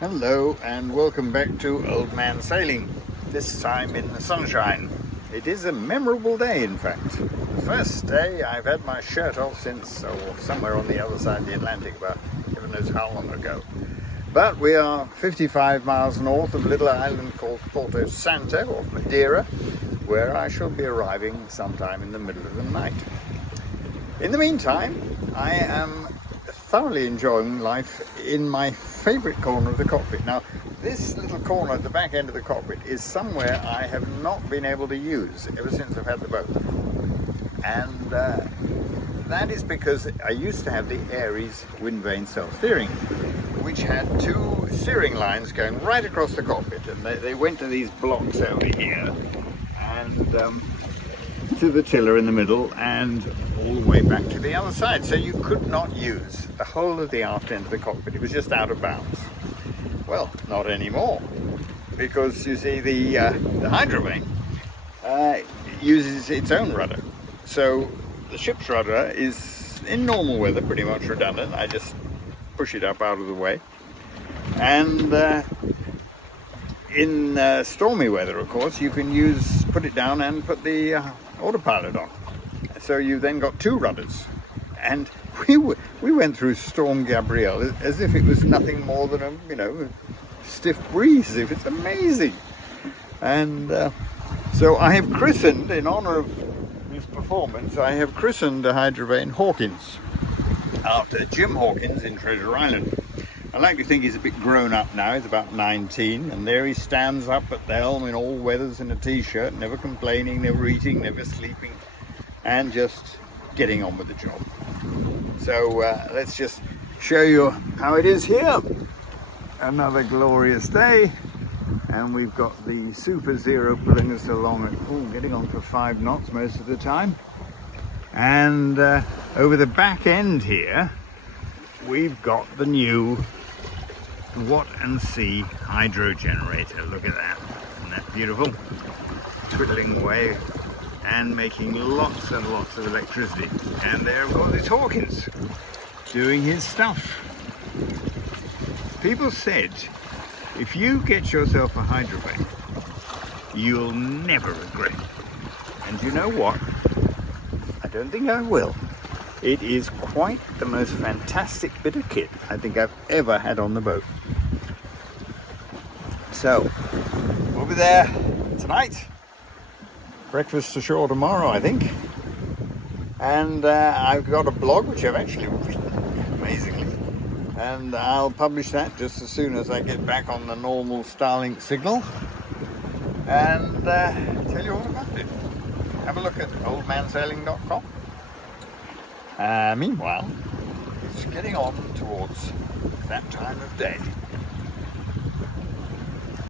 Hello and welcome back to Old Man Sailing, this time in the sunshine. It is a memorable day, in fact. The first day I've had my shirt off since somewhere on the other side of the Atlantic, about heaven knows how long ago. But we are 55 miles north of a little island called Porto Santo, off Madeira, where I shall be arriving sometime in the middle of the night. In the meantime, I am thoroughly enjoying life in my favourite corner of the cockpit. Now, this little corner at the back end of the cockpit is somewhere I have not been able to use ever since I've had the boat. And that is because I used to have the Aries wind vane self-steering, which had two steering lines going right across the cockpit, and they went to these blocks over here and to the tiller in the middle and all the way back to the other side. So you could not use the whole of the aft end of the cockpit. It was just out of bounds. Well, not anymore, because you see the Hydrovane uses its own rudder. So the ship's rudder is in normal weather pretty much redundant. I just push it up out of the way. And in stormy weather, of course, you can put it down and put the autopilot on. So you then got two rudders, and we went through Storm Gabrielle as if it was nothing more than a stiff breeze. If it's amazing. And so I have christened, in honor of this performance, I have christened the Hydrovane Hawkins after Jim Hawkins in Treasure Island. I like to think he's a bit grown up now. He's about 19, and there he stands up at the helm in all weathers in a t-shirt, never complaining, never eating, never sleeping, and just getting on with the job. So let's just show you how it is here. Another glorious day, and we've got the Super Zero pulling us along at getting on for 5 knots most of the time. And over the back end here, we've got the new Watt and See hydro generator. Look at that. Isn't that beautiful? Twiddling away and making lots and lots of electricity. And there, of course, is Hawkins doing his stuff. People said, if you get yourself a Hydrovane, you'll never regret it. And you know what? I don't think I will. It is quite the most fantastic bit of kit I think I've ever had on the boat. So, we'll be there tonight. Breakfast ashore tomorrow, I think. And I've got a blog which I've actually written, amazingly. And I'll publish that just as soon as I get back on the normal Starlink signal. And tell you all about it. Have a look at oldmansailing.com. Meanwhile, it's getting on towards that time of day.